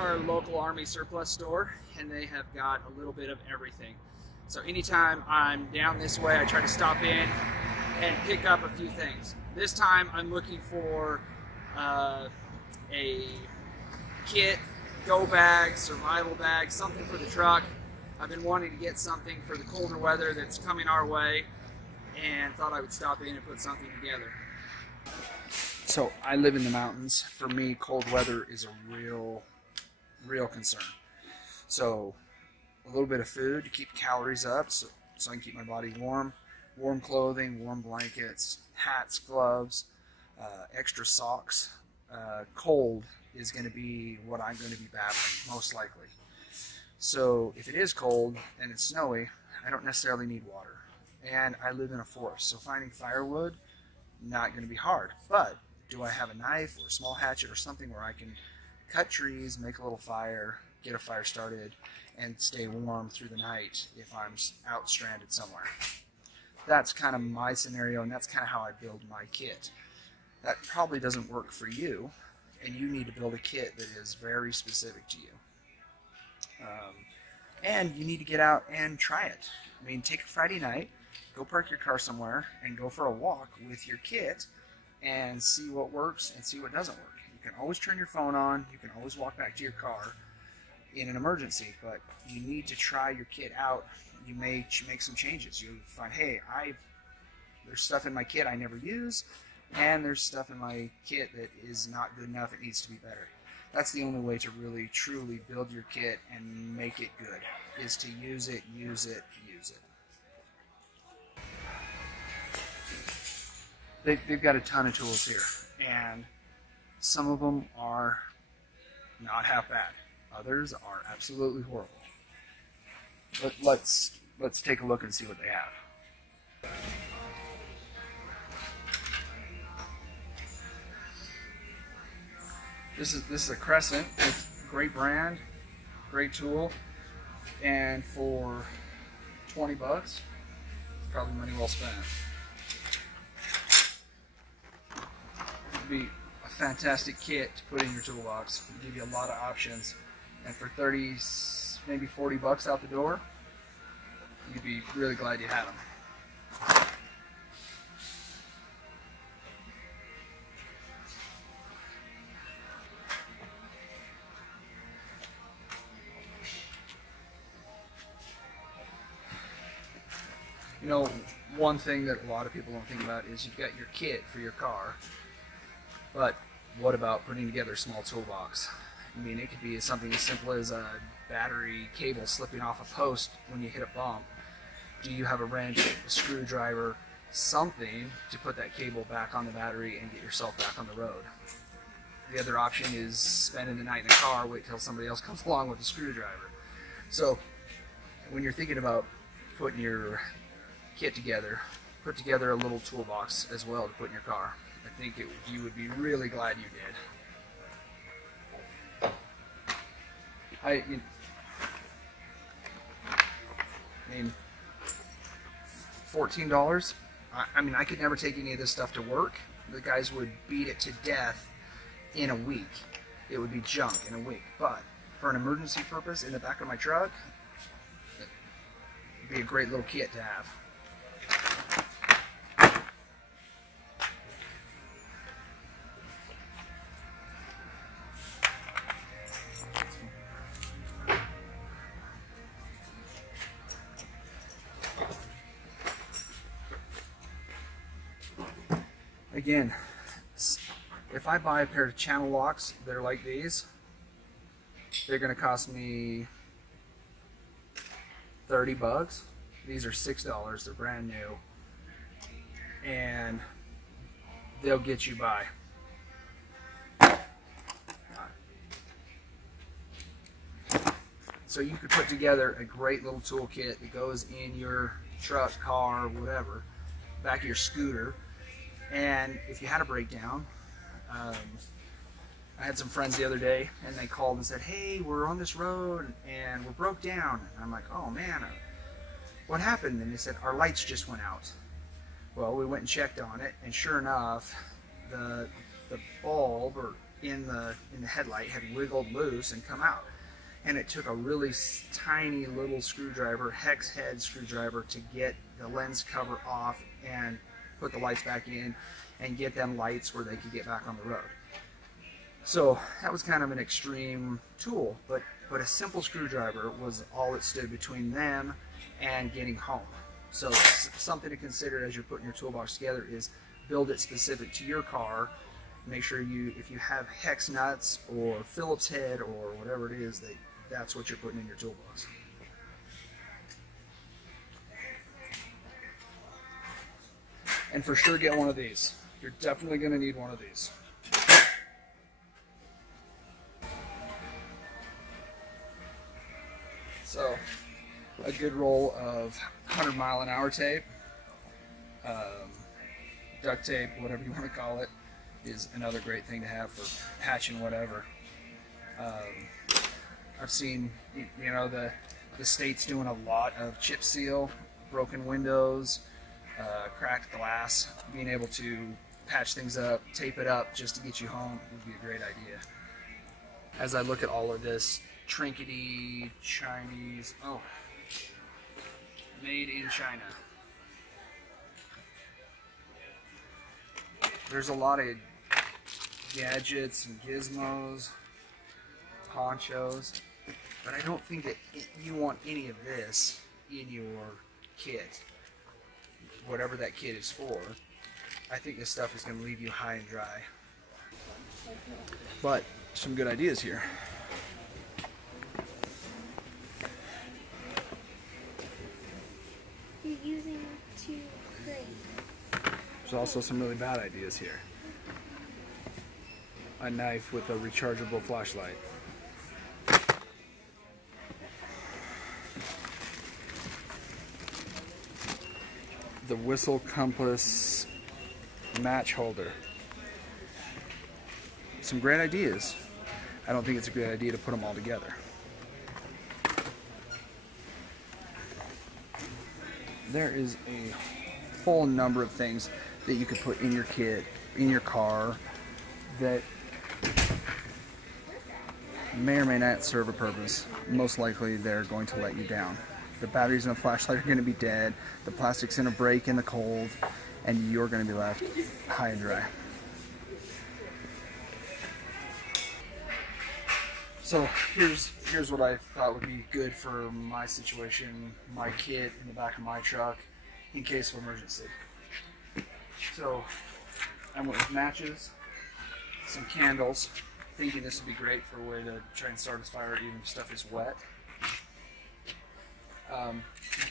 our local Army surplus store, and they have got a little bit of everything. So anytime I'm down this way, I try to stop in and pick up a few things. This time I'm looking for a kit, go bag, survival bag, something for the truck. I've been wanting to get something for the colder weather that's coming our way, and thought I would stop in and put something together. So I live in the mountains. For me, cold weather is a real concern. So a little bit of food to keep calories up, so I can keep my body warm. Warm clothing, warm blankets, hats, gloves, extra socks. Cold is going to be what I'm going to be battling, most likely. So if it is cold and it's snowy, I don't necessarily need water. And I live in a forest, so finding firewood, not going to be hard. But do I have a knife or a small hatchet or something where I can cut trees, make a little fire, get a fire started, and stay warm through the night if I'm out stranded somewhere? That's kind of my scenario, and that's kind of how I build my kit. That probably doesn't work for you, and you need to build a kit that is very specific to you. And you need to get out and try it. I mean, take a Friday night, go park your car somewhere, and go for a walk with your kit and see what works and see what doesn't work. You can always turn your phone on, you can always walk back to your car in an emergency, but you need to try your kit out. You may make some changes. You find, hey, there's stuff in my kit I never use, and there's stuff in my kit that is not good enough, it needs to be better. That's the only way to really, truly build your kit and make it good, is to use it, use it, use it. They've got a ton of tools here, and some of them are not half bad. Others are absolutely horrible. But let's take a look and see what they have. This is a Crescent. It's a great brand, great tool, and for 20 bucks, it's probably money well spent. It'd be a fantastic kit to put in your toolbox. It'll give you a lot of options, and for 30, maybe 40 bucks out the door, you'd be really glad you had them. You know, one thing that a lot of people don't think about is you've got your kit for your car, but what about putting together a small toolbox? I mean, it could be something as simple as a battery cable slipping off a post when you hit a bump. Do you have a wrench, a screwdriver, something to put that cable back on the battery and get yourself back on the road? The other option is spending the night in the car, wait till somebody else comes along with a screwdriver. So when you're thinking about putting your kit together, put together a little toolbox as well to put in your car. I think you would be really glad you did. I mean, $14. I mean, I could never take any of this stuff to work. The guys would beat it to death in a week. It would be junk in a week. But for an emergency purpose in the back of my truck, it'd be a great little kit to have. Again, if I buy a pair of channel locks that are like these, they're going to cost me 30 bucks. These are $6. They're brand new, and they'll get you by. So you could put together a great little toolkit that goes in your truck, car, whatever, back of your scooter. And if you had a breakdown, I had some friends the other day, and they called and said, hey, we're on this road and we're broke down. And I'm like, oh man, what happened? And they said, our lights just went out. Well, we went and checked on it, and sure enough, the bulb, or in the headlight had wiggled loose and come out. And it took a really tiny little screwdriver, hex head screwdriver, to get the lens cover off and put the lights back in and get them lights where they could get back on the road. So that was kind of an extreme tool, but a simple screwdriver was all that stood between them and getting home. So something to consider as you're putting your toolbox together is build it specific to your car. Make sure if you have hex nuts or Phillips head or whatever it is, that's what you're putting in your toolbox. And for sure get one of these. You're definitely going to need one of these. So, a good roll of 100-mile-an-hour tape, duct tape, whatever you want to call it, is another great thing to have for patching whatever. I've seen, you know, the state's doing a lot of chip seal, broken windows, cracked glass. Being able to patch things up, tape it up just to get you home would be a great idea. As I look at all of this trinkety Chinese, oh, made in China. There's a lot of gadgets and gizmos, ponchos, but I don't think that you want any of this in your kit, whatever that kit is for. I think this stuff is going to leave you high and dry. But some good ideas here. You're using two crates. There's also some really bad ideas here. A knife with a rechargeable flashlight. The whistle compass match holder. Some great ideas. I don't think it's a good idea to put them all together. There is a whole number of things that you could put in your kit, in your car, that may or may not serve a purpose. Most likely they're going to let you down. The batteries in a flashlight are going to be dead, the plastic's going to break in the cold, and you're going to be left high and dry. So here's what I thought would be good for my situation, my kit in the back of my truck, in case of emergency. So I went with matches, some candles, thinking this would be great for a way to try and start a fire even if stuff is wet. A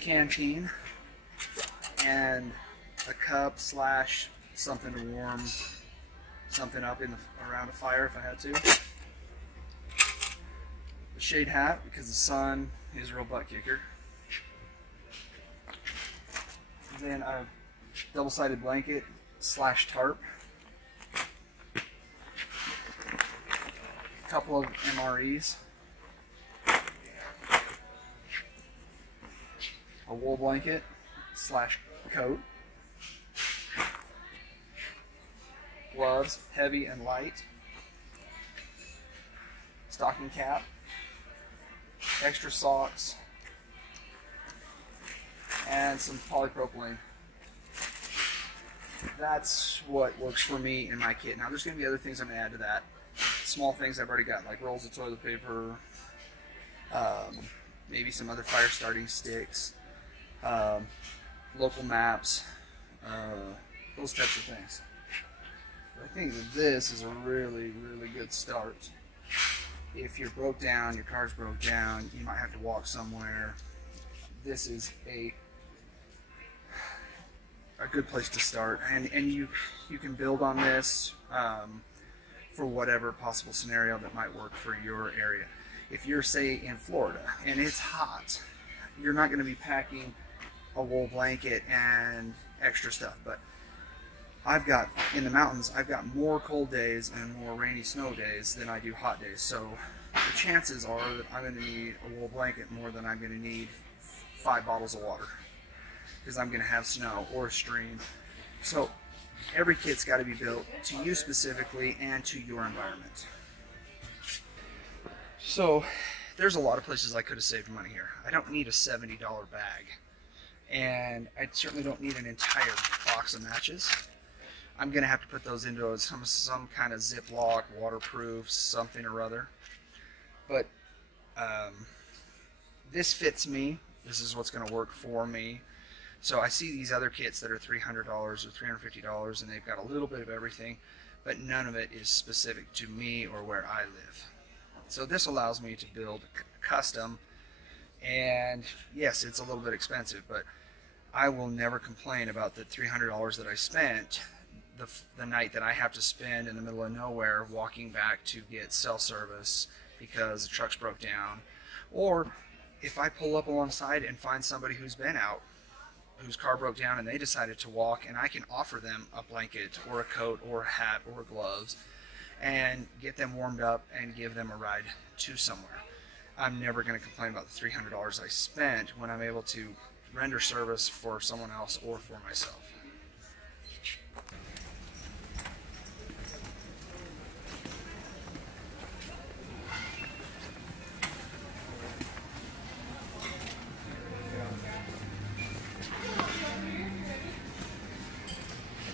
canteen and a cup slash something to warm something up around a fire if I had to. A shade hat because the sun is a real butt kicker. And then a double-sided blanket slash tarp. A couple of MREs. A wool blanket slash coat. Gloves, heavy and light. Stocking cap. Extra socks. And some polypropylene. That's what works for me in my kit. Now there's going to be other things I'm going to add to that. Small things I've already got, like rolls of toilet paper, maybe some other fire starting sticks, local maps, those types of things. But I think that this is a really, really good start. If you're broke down, your car's broke down, you might have to walk somewhere, this is a good place to start. And you can build on this for whatever possible scenario that might work for your area. If you're, say, in Florida and it's hot, you're not going to be packing a wool blanket and extra stuff. But in the mountains, I've got more cold days and more rainy snow days than I do hot days. So the chances are that I'm going to need a wool blanket more than I'm going to need 5 bottles of water, because I'm going to have snow or a stream. So every kit's got to be built to you specifically and to your environment. So there's a lot of places I could have saved money here. I don't need a $70 bag, and I certainly don't need an entire box of matches. I'm gonna have to put those into some kind of Ziploc, waterproof, something or other. But this fits me. This is what's gonna work for me. So I see these other kits that are $300 or $350, and they've got a little bit of everything, but none of it is specific to me or where I live. So this allows me to build custom, and yes, it's a little bit expensive, but I will never complain about the $300 that I spent the night that I have to spend in the middle of nowhere walking back to get cell service because the truck's broke down. Or if I pull up alongside and find somebody who's been out, whose car broke down, and they decided to walk, and I can offer them a blanket or a coat or a hat or gloves and get them warmed up and give them a ride to somewhere. I'm never going to complain about the $300 I spent when I'm able to render service for someone else or for myself.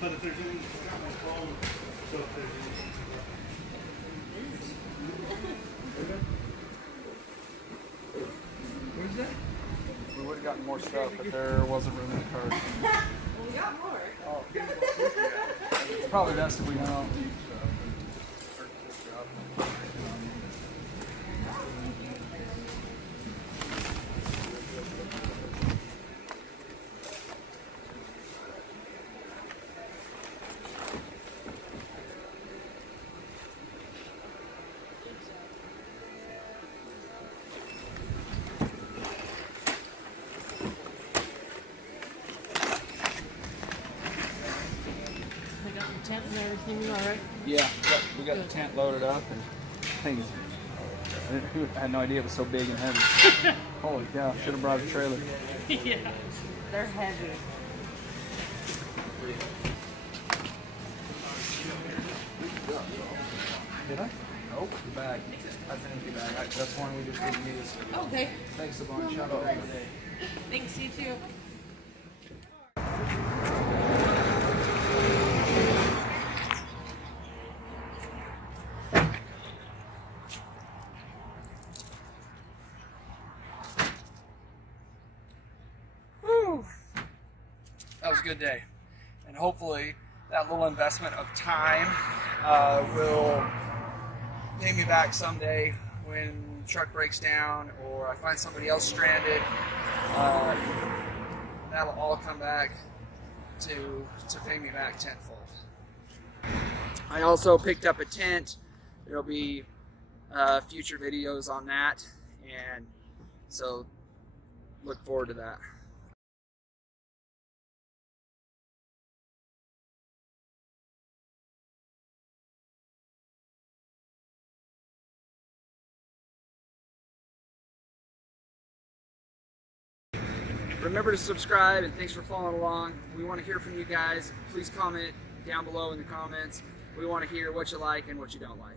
But if there's any problem, so if there's Where's that? We would have gotten more stuff, but there wasn't room in the cart. Well, we got more. Oh. It's probably best if we don't. Tent and everything, all right? Yeah, we got the tent loaded up, and things. I had no idea it was so big and heavy. Holy cow! Should have brought a trailer. Yeah, they're heavy. Did I? Oh, the bag. That's an empty bag. That's one we just didn't use. Okay. Thanks a bunch. Have a great day. Thanks, you too. That was a good day, and hopefully that little investment of time will pay me back someday when the truck breaks down or I find somebody else stranded. That'll all come back to pay me back tenfold. I also picked up a tent. There'll be future videos on that, and so look forward to that. Remember to subscribe, and thanks for following along. We want to hear from you guys. Please comment down below in the comments. We want to hear what you like and what you don't like.